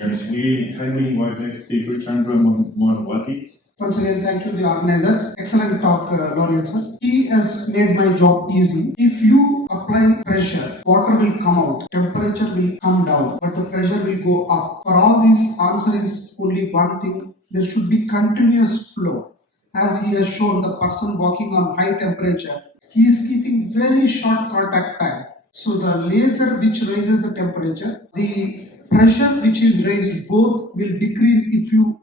We kindly invite next speaker Chandra mohan. Once again, thank you, the organizers. Excellent talk, Laureate sir. He has made my job easy. If you apply pressure, water will come out, temperature will come down, but the pressure will go up. For all these, answer is only one thing: there should be continuous flow. As he has shown, the person walking on high temperature, he is keeping very short contact time. So the laser which raises the temperature, the pressure which is raised, both will decrease if you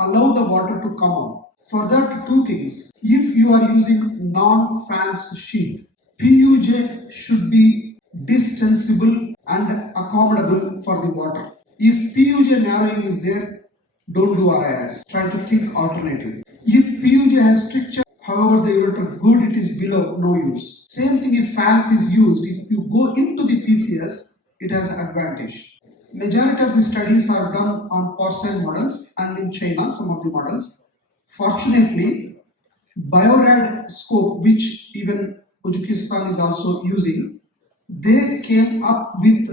allow the water to come out. For that, two things. If you are using non-fans sheath, PUJ should be distensible and accommodable for the water. If PUJ narrowing is there, don't do RIRS. Try to think alternative. If PUJ has stricture, however the ureter good it is below, no use. Same thing if fans is used, if you go into the PCS, it has an advantage. Majority of the studies are done on porcine models and in China, some of the models. Fortunately, Biorad scope, which even Uzbekistan is also using, they came up with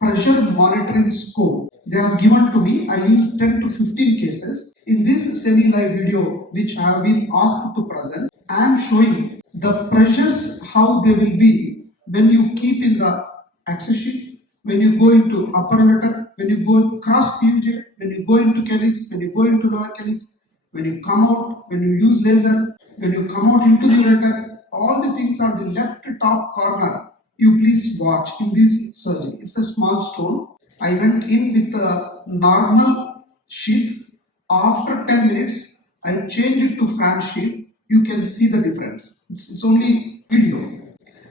pressure monitoring scope. They have given to me. I used 10 to 15 cases. In this semi-live video, which I have been asked to present, I am showing the pressures, how they will be when you keep in the access sheet, when you go into upper ureter, when you go cross PUJ, when you go into calyx, when you go into lower calyx, when you come out, when you use laser, when you come out into the ureter, all the things on the left top corner. You please watch in this surgery. It's a small stone. I went in with a normal sheath. After 10 minutes, I changed it to fan sheath. You can see the difference. It's only video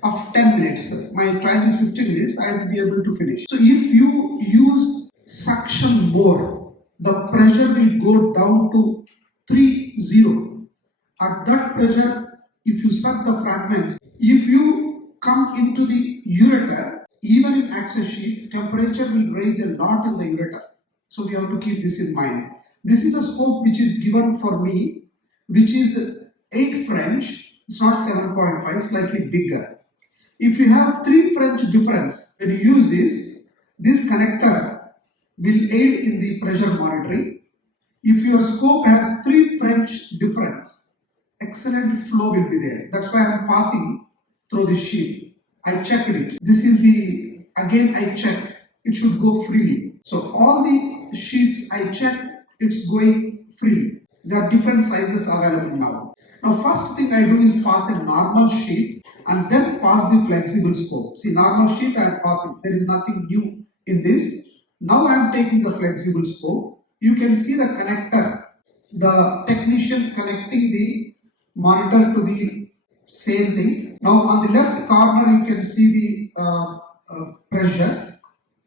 of 10 minutes. My trial is 15 minutes. I will be able to finish. So if you use suction more, the pressure will go down to 3-0. At that pressure, if you suck the fragments, if you come into the ureter, even in access sheath, temperature will raise a lot in the ureter. So we have to keep this in mind. This is the scope which is given for me, which is 8 French. It's not 7.5, slightly bigger. If you have 3 French difference, when you use this connector will aid in the pressure monitoring. If your scope has 3 French difference, excellent flow will be there. That's why I am passing through the sheet. I checked it. This is the, again I check, it should go freely. So all the sheets I check, it's going freely. There are different sizes available now. Now first thing I do is pass a normal sheet and then pass the flexible scope. See, normal sheet I am passing, there is nothing new in this. Now I am taking the flexible scope. You can see the connector, the technician connecting the monitor to the same thing. Now on the left corner you can see the pressure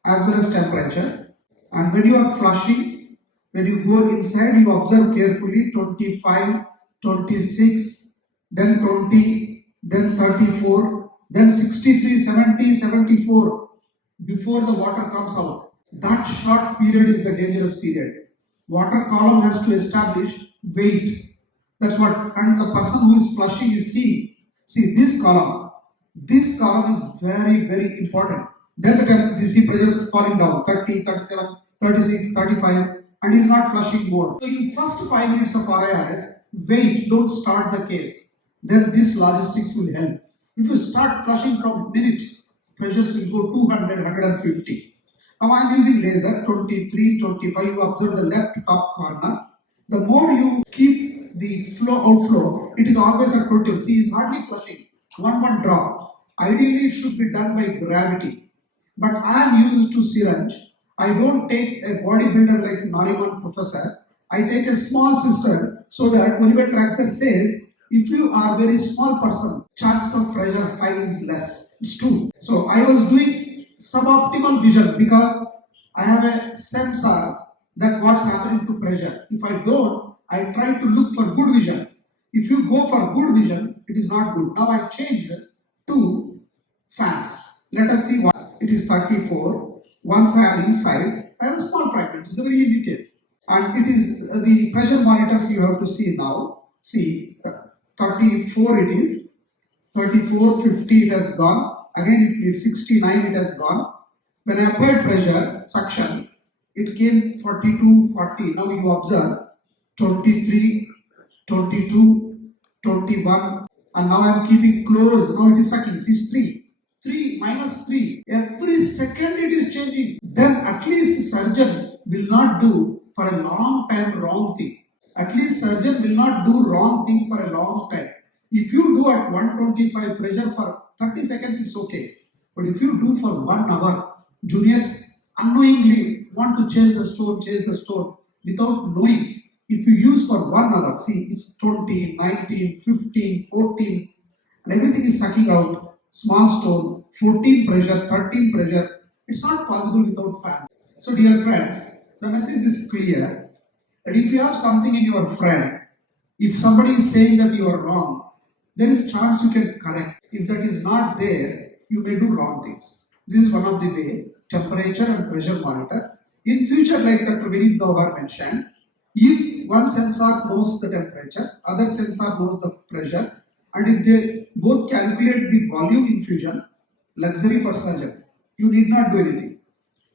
as well as temperature. And when you are flushing, when you go inside, you observe carefully 25, 26, then 20, then 34, then 63, 70, 74 before the water comes out. That short period is the dangerous period. Water column has to establish weight. That's what, and the person who is flushing is seeing. See this column. This column is very, very important. Then the see pressure falling down 30, 37, 36, 35, and he is not flushing more. So in first 5 minutes of RIRS, wait, don't start the case. Then this logistics will help. If you start flushing from minute, pressures will go 200, 150. Now I am using laser 23, 25. You observe the left top corner. The more you keep the flow outflow, it is always at 20. See, is hardly flushing. One drop. Ideally, it should be done by gravity. But I am used to syringe. I don't take a bodybuilder like Nariman professor. I take a small cistern so that whenever Traxxer says, if you are a very small person, chances of pressure high is less. It's true. So I was doing suboptimal vision because I have a sensor that what's happening to pressure. If I don't, I try to look for good vision. If you go for good vision, it is not good. Now I changed to fans. Let us see what it is 34. Once I am inside, I have a small fragment. It's a very easy case. And it is the pressure monitors you have to see now. See, 34 it is. 34, 50 it has gone. Again it needs 69 it has gone. When I applied pressure, suction, it came 42, 40. Now you observe 23, 22, 21, and now I am keeping close. Now it is sucking. See, it's 3. 3 minus 3. Every second it is changing. Then at least surgeon will not do for a long time wrong thing. At least surgeon will not do wrong thing for a long time. If you do at 125 pressure for 30 seconds, it's okay. But if you do for 1 hour, juniors unknowingly want to chase the stone without knowing. If you use for 1 hour, see, it's 20, 19, 15, 14, and everything is sucking out. Small stone, 14 pressure, 13 pressure. It's not possible without fan. So, dear friends, the message is clear that if you have something in your friend, if somebody is saying that you are wrong, there is a chance you can correct. If that is not there, you may do wrong things. This is one of the way, temperature and pressure monitor. In future, like Dr.V mentioned, if one sensor knows the temperature, other sensor knows the pressure, and if they both calculate the volume infusion, luxury for surgeon. You need not do anything.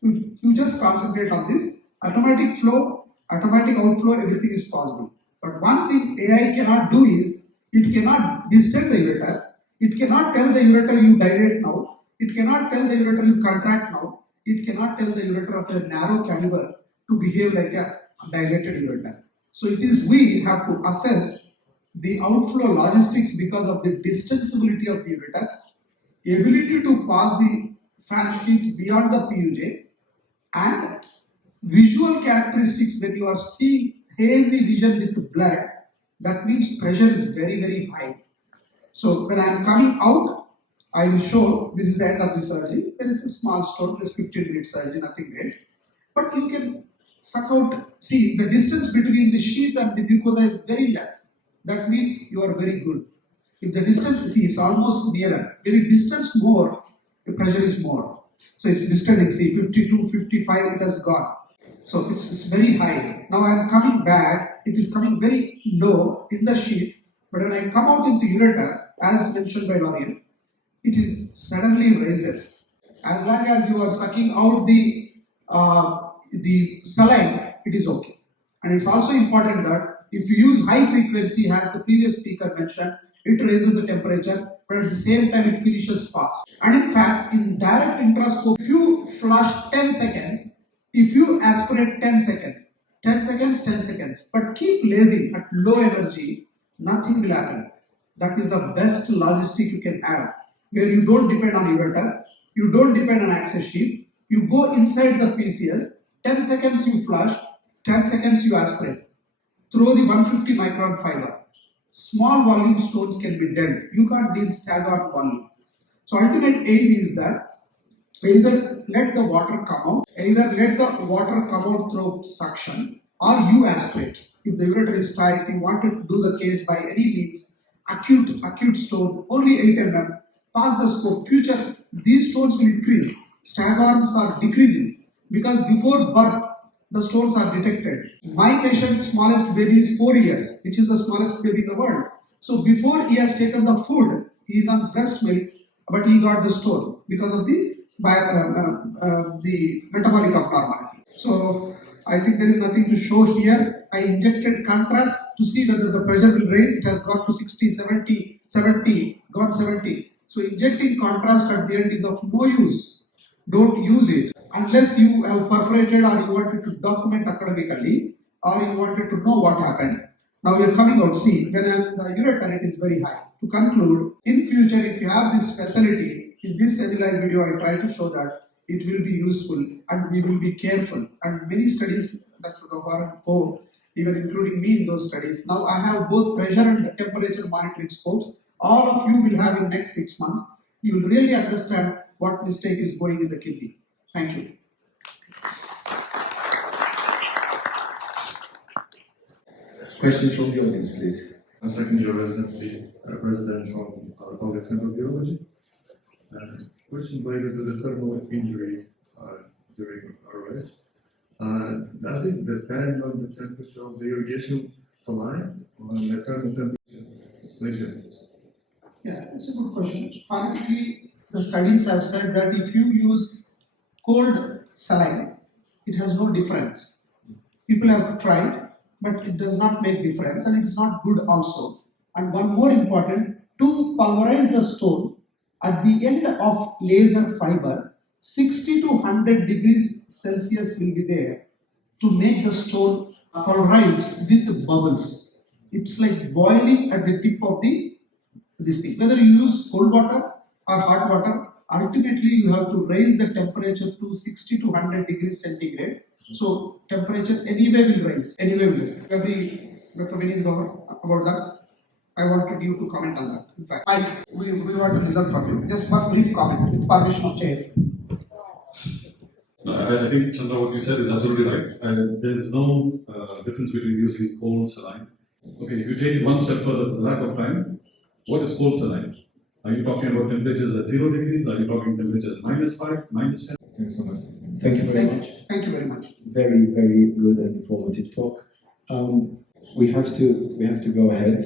You just concentrate on this. Automatic flow, automatic outflow, everything is possible. But one thing AI cannot do is, it cannot distend the ureter. It cannot tell the ureter you dilate now. It cannot tell the ureter you contract now. It cannot tell the ureter of a narrow caliber to behave like a dilated ureter. So it is we have to assess the outflow logistics because of the distensibility of the ureter, ability to pass the fan sheath beyond the PUJ, and visual characteristics. When you are seeing hazy vision with blood, that means pressure is very, very high. So when I am coming out, I will show this is the end of the surgery. There is a small stone, just 15-minute surgery, nothing great. But you can suck out, see the distance between the sheath and the mucosa is very less. That means you are very good. If the distance, see, is almost nearer. If it distance more, the pressure is more. So it's distending, see, 52, 55, it has gone. So it's very high. Now I am coming back, it is coming very low in the sheath, but when I come out into ureter, as mentioned by Lorian, it is suddenly raises. As long as you are sucking out the saline, it is okay. And it's also important that if you use high frequency, as the previous speaker mentioned, it raises the temperature, but at the same time it finishes fast. And in fact, in direct intrascope, if you flush 10 seconds, if you aspirate 10 seconds, 10 seconds, 10 seconds, but keep lazing at low energy, nothing will happen. That is the best logistic you can have, where you don't depend on ureter, you don't depend on access sheet, you go inside the PCS, 10 seconds you flush, 10 seconds you aspirate. Throw the 150 micron fiber. Small volume stones can be dealt. You can't deal staggered volume. So ultimate aim is that either let the water come out, either let the water come out through suction, or you aspirate. If the ureter is tight, you want to do the case by any means, acute stone, only 8 mm, pass the scope. Future, these stones will increase. Staghorns are decreasing because before birth, the stones are detected. My patient's smallest baby is 4 years, which is the smallest baby in the world. So before he has taken the food, he is on breast milk, but he got the stone because of the metabolic abnormality. So I think there is nothing to show here. I injected contrast to see whether the pressure will raise. It has gone to 60, 70, 70, gone 70. So injecting contrast at the end is of no use. Don't use it unless you have perforated or you wanted to document academically or you wanted to know what happened. Now we are coming out. See, when the ureter it is very high. To conclude, in future, if you have this facility, in this seminar video, I try to show that it will be useful and we will be careful. And many studies, Dr. Gopar Co, even including me in those studies. Now I have both pressure and temperature monitoring scopes. All of you will have in next 6 months. You will really understand what mistake is going in the kidney. Thank you. Questions from the audience, please. A second year residency, resident from Center of Urology. Question related to the thermal injury during RIRS. Does it depend on the temperature of the irrigation saline on the thermal temperature? Yeah, it's a good question. Honestly, the studies have said that if you use cold saline, it has no difference. People have tried, but it does not make difference, and it's not good also. And one more important, to pulverize the stone, at the end of laser fiber, 60 to 100 degrees Celsius will be there to make the stone pulverized with bubbles. It's like boiling at the tip of this thing. Whether you use cold water or hot water, ultimately you have to raise the temperature to 60 to 100 degrees centigrade. So temperature anyway will rise. Dr. Vinny is over about that. I wanted you to comment on that. In fact, we want to listen from you. Just one brief comment with permission of chair. No, I think, Chandra, what you said is absolutely right. There is no difference between using cold saline. Okay, if you take it one step further, for the lack of time, what is cold saline? Are you talking about temperatures at 0 degrees? Are you talking temperatures -5, -10? Thank you so much. Thank you very much. Thank you very much. Very, very good and informative talk. We have to go ahead.